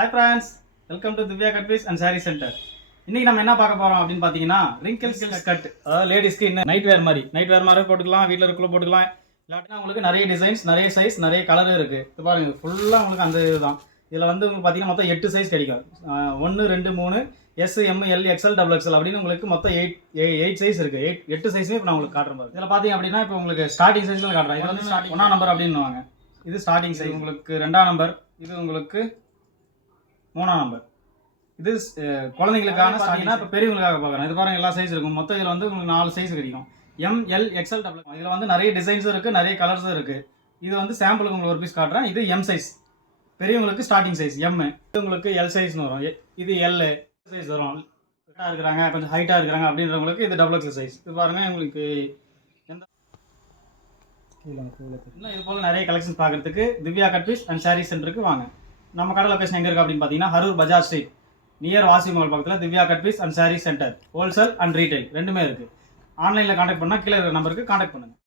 Hi friends, welcome to Divya cut piece and sari centre. இன்னைக்கு நம்ம என்ன பார்க்க போறோம் அப்படின்னு பார்த்தீங்கன்னா ரிங்கிள்ஸ் கட், அதாவது லேடிஸ்க்கு இன்னும் நைட் வேர் மாதிரி போட்டுக்கலாம், வீட்டில் இருக்குள்ள போட்டுக்கலாம். இல்லாட்டினா உங்களுக்கு நிறைய டிசைன்ஸ், நிறைய சைஸ், நிறைய கலர் இருக்குது. இது பாருங்க, ஃபுல்லாக உங்களுக்கு அந்த இதுதான். இதில் வந்து உங்களுக்கு பார்த்தீங்கன்னா மொத்தம் 8 சைஸ் கிடைக்கும். 1 2 3 S M L XL XXL அப்படின்னு உங்களுக்கு மொத்தம் 8 சைஸ் இருக்குது. 8 சைஸுமே இப்போ நான் உங்களுக்கு காட்டுறேன் பாருங்க. இதில் பார்த்தீங்க அப்படின்னா இப்போ உங்களுக்கு ஸ்டார்டிங் சைஸில் காட்டுறேன். இது வந்து 1ஆம் நம்பர் அப்படின்னுவாங்க. இது ஸ்டார்டிங் சைஸ். உங்களுக்கு 2ஆம் நம்பர், இது உங்களுக்கு 3ஆம் நம்பர். இது குழந்தைங்களுக்கான பார்த்தீங்கன்னா இப்போ பெரியவங்களுக்காக பார்க்குறேன். இது பாருங்க, எல்லா சைஸ் இருக்கும். மொத்தம் இதில் வந்து உங்களுக்கு 4 சைஸ் கிடைக்கும். ML XL XXL. இதில் வந்து நிறைய டிசைன்ஸும் இருக்குது, நிறைய கலர்ஸும் இருக்குது. இது வந்து சாம்பிளுக்கு உங்களுக்கு ஒரு பீஸ் காட்டுறேன். இது M சைஸ், பெரியவங்களுக்கு ஸ்டார்டிங் சைஸ் M. இது உங்களுக்கு L சைஸ்னு வரும். இது L சைஸ் வரும். ஹைட்டாக இருக்கிறாங்க, கொஞ்சம் ஹைட்டாக இருக்கிறாங்க அப்படின்றவங்களுக்கு இது XXL சைஸ். இது பாருங்கள், உங்களுக்கு எந்த இன்னும் இது போல் நிறைய கலெக்ஷன் பார்க்குறதுக்கு Divya cut piece and sari சென்டருக்கு வாங்க. நம்ம கடை லொக்கேஷன் எங்கே இருக்குது அப்படின்னு பார்த்தீங்கன்னா ஹரூர் பஜார் ஸ்ட்ரீட், நியர் வாசி மஹால் பக்கத்தில் Divya cut piece and sari centre. Wholesale and retail ரெண்டுமே இருக்குது. ஆன்லைனில் கான்டாக்ட் பண்ணால் கீழே இருக்கிற நம்பருக்கு கான்டாக்ட் பண்ணுங்கள்.